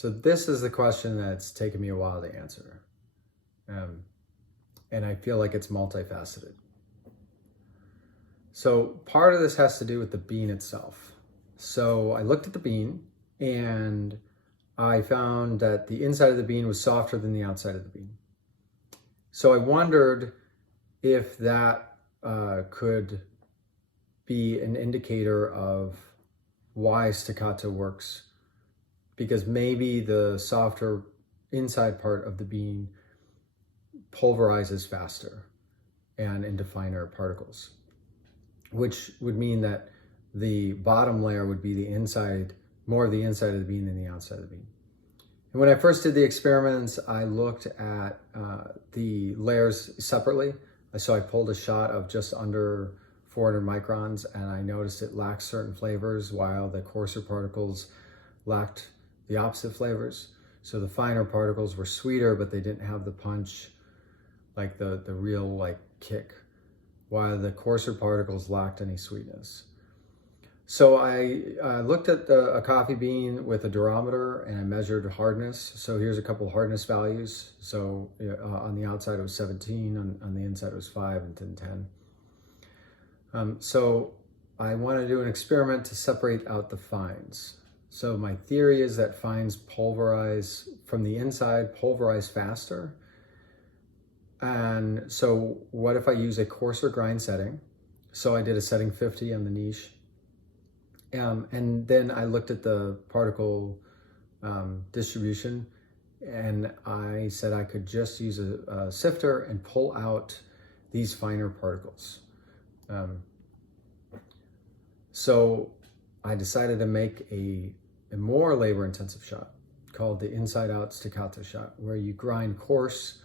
So this is the question that's taken me a while to answer. And I feel like it's multifaceted. So part of this has to do with the bean itself. So I looked at the bean and I found that the inside of the bean was softer than the outside of the bean. So I wondered if that could be an indicator of why staccato works, because maybe the softer inside part of the bean pulverizes faster and into finer particles, which would mean that the bottom layer would be the inside, more of the inside of the bean than the outside of the bean. And when I first did the experiments, I looked at the layers separately. So I pulled a shot of just under 400 microns, and I noticed it lacked certain flavors while the coarser particles lacked the opposite flavors. So the finer particles were sweeter, but they didn't have the punch, like the real like kick, while the coarser particles lacked any sweetness. So I looked at a coffee bean with a durometer and I measured hardness. So here's a couple of hardness values. So on the outside it was 17, on the inside it was 5 and then 10. So I want to do an experiment to separate out the fines. So my theory is that fines pulverize from the inside, pulverize faster. And so what if I use a coarser grind setting? So I did a setting 50 on the niche. And then I looked at the particle distribution, and I said I could just use a sifter and pull out these finer particles. So I decided to make a more labor-intensive shot called the inside-out staccato shot, where you grind coarse,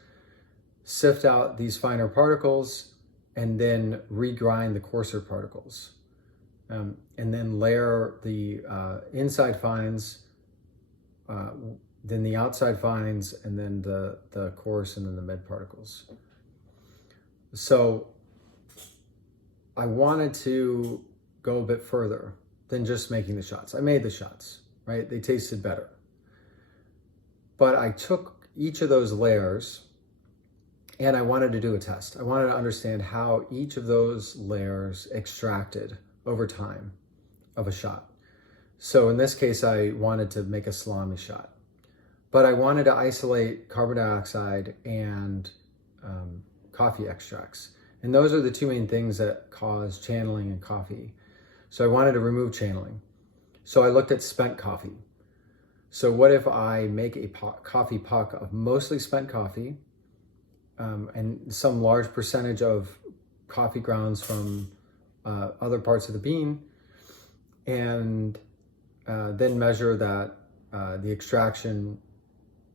sift out these finer particles, and then regrind the coarser particles. And then layer the inside fines, then the outside fines, and then the coarse, and then the mid particles. So I wanted to go a bit further than just making the shots. I made the shots, right? They tasted better. But I took each of those layers and I wanted to do a test. I wanted to understand how each of those layers extracted over time of a shot. So in this case, I wanted to make a salami shot, but I wanted to isolate carbon dioxide and coffee extracts. And those are the two main things that cause channeling in coffee. So I wanted to remove channeling. So I looked at spent coffee. So what if I make a coffee puck of mostly spent coffee and some large percentage of coffee grounds from other parts of the bean, and then measure that the extraction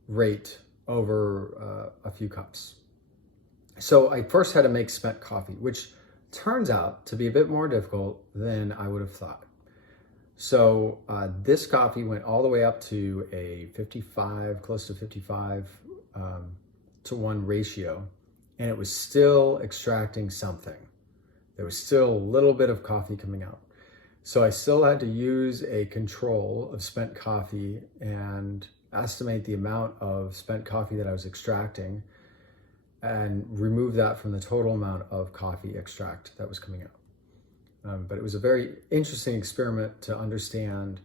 rate over a few cups. So I first had to make spent coffee, which turns out to be a bit more difficult than I would have thought. So this coffee went all the way up to a 55, close to 55 to 1 ratio, and it was still extracting something. There was still a little bit of coffee coming out. So I still had to use a control of spent coffee and estimate the amount of spent coffee that I was extracting and remove that from the total amount of coffee extract that was coming out. But it was a very interesting experiment to understand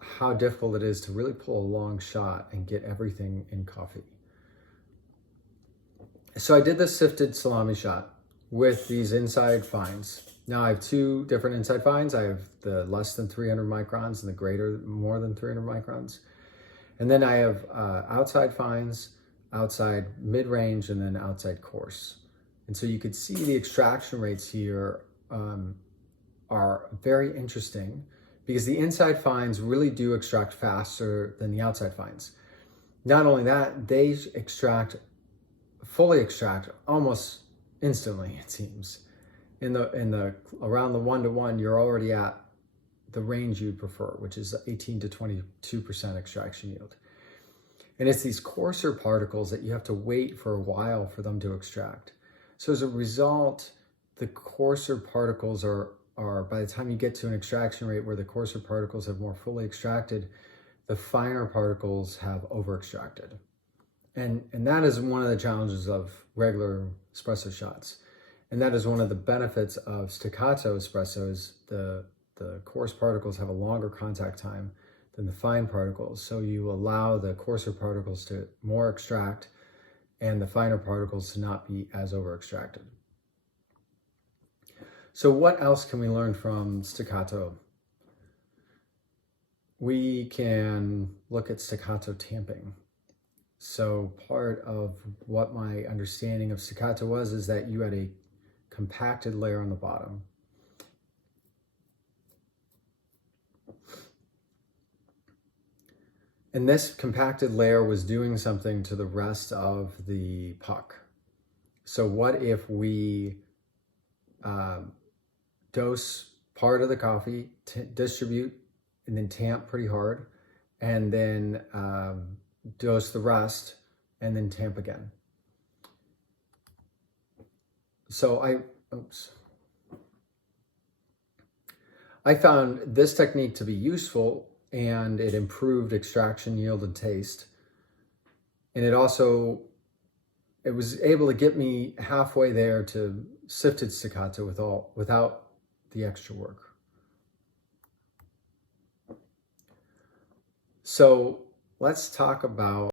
how difficult it is to really pull a long shot and get everything in coffee. So I did this sifted salami shot with these inside fines. Now I have two different inside fines. I have the less than 300 microns and the greater, more than 300 microns. And then I have outside fines, outside mid-range, and then outside coarse. And so you could see the extraction rates here are very interesting because the inside fines really do extract faster than the outside fines. Not only that, they fully extract almost instantly, it seems. In the around the 1-to-1, you're already at the range you'd prefer, which is 18 to 22% extraction yield. And it's these coarser particles that you have to wait for a while for them to extract. So as a result, the coarser particles are by the time you get to an extraction rate where the coarser particles have more fully extracted, the finer particles have over extracted. And that is one of the challenges of regular espresso shots. And that is one of the benefits of staccato espressos. The coarse particles have a longer contact time than the fine particles. So you allow the coarser particles to more extract and the finer particles to not be as over extracted. So what else can we learn from staccato? We can look at staccato tamping. So part of what my understanding of staccato was is that you had a compacted layer on the bottom. And this compacted layer was doing something to the rest of the puck. So what if we dose part of the coffee, distribute, and then tamp pretty hard, and then dose the rest, and then tamp again. So I found this technique to be useful, and it improved extraction, yield, and taste. And it was able to get me halfway there to sifted staccato without the extra work. So let's talk about